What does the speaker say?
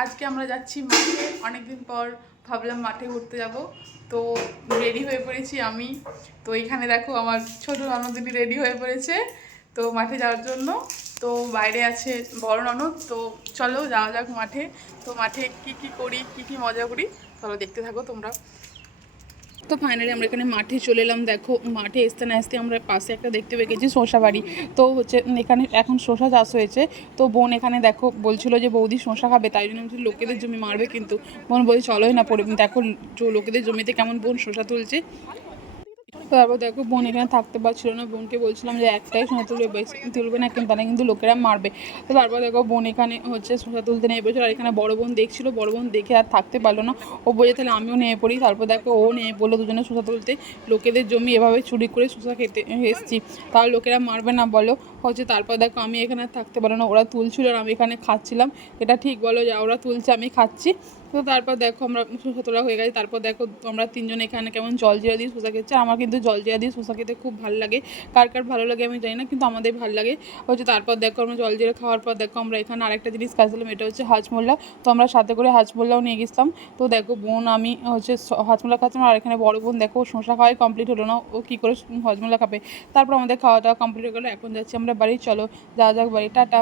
আজকে আমরা যাচ্ছি মাঠে। অনেকদিন পর ভাবলাম মাঠে ঘুরতে যাব, তো রেডি হয়ে পড়েছি আমি। তো এখানে দেখো আমার ছোটো ননদিনী রেডি হয়ে পড়েছে তো মাঠে যাওয়ার জন্য। তো বাইরে আছে বড় ননদ। তো চলো যাওয়া যাক মাঠে। তো মাঠে কি করি, কি মজা করি, চলো দেখতে থাকো তোমরা। তো ফাইনালি আমরা এখানে মাঠে চলে এলাম। দেখো মাঠে আসতে না আসতে আমরা পাশে একটা দেখতে পেয়ে গেছি শসা বাড়ি। তো হচ্ছে এখানে এখন শসা চাষ হয়েছে। তো বোন এখানে দেখো বলছিল যে বৌদি শসা খাবে, তাই জন্য লোকেদের জমি মারবে, কিন্তু বোন বলছে চলোই না পড়ে। দেখো লোকেদের জমিতে কেমন বোন শসা তুলছে। তারপর দেখো বোন এখানে থাকতে পারছিল না, বোনকে বলছিলাম যে একটাই শসা তুলবে, বেশি তুলবে না, কিন্তু তারা কিন্তু লোকেরা মারবে। তো তারপর দেখো বোন এখানে হচ্ছে শসা তুলতে নেমে পড়েছিল। আর এখানে বড় বোন দেখছিল, বড় বোন দেখে আর থাকতে পারলো না, ও বলে তাহলে আমিও নেমে পড়ি। তারপর দেখো ও নেমে পড়লো দুজনে শসা তুলতে। লোকেদের জমি এভাবে চুরি করে শসা খেতে এসেছি, তার লোকেরা মারবে না বলো হচ্ছে। তারপর দেখো আমি এখানে থাকতে পারলো না, ওরা তুলছিল আর আমি এখানে খাচ্ছিলাম। এটা ঠিক বলো যে ওরা তুলছে আমি খাচ্ছি। তো তারপর দেখো আমরা শসা তোলা হয়ে গেছে। তারপর দেখো আমরা তিনজনে এখানে কেমন জল জিরা দিয়ে শসা খেচ্ছে। আমার কিন্তু জল জিরা দিয়ে শসা খেতে খুব ভালো লাগে, কার কার ভালো লাগে আমি জানি না, কিন্তু আমাদের ভালো লাগে হচ্ছে। তারপর দেখো আমরা জল জিরা খাওয়ার পর দেখো আমরা এখানে আরেকটা জিনিস খাচ্ছিলাম, এটা হচ্ছে হাজমোল্লা। তো আমরা সাথে করে হাজমোল্লাও নিয়ে গেছিলাম। তো দেখো বোন আমি হচ্ছে হাজমোল্লা খাচ্ছিলাম, আর এখানে বড় বোন দেখো শসা খাওয়াই কমপ্লিট হলো না, ও কী করে হাজমোল্লা খাবে। তারপর আমাদের খাওয়া দাওয়া কমপ্লিট হয়ে গেলো। এখন যাচ্ছি আমরা বাড়ি, চলো যাওয়া যাক বাড়ি, টাটা।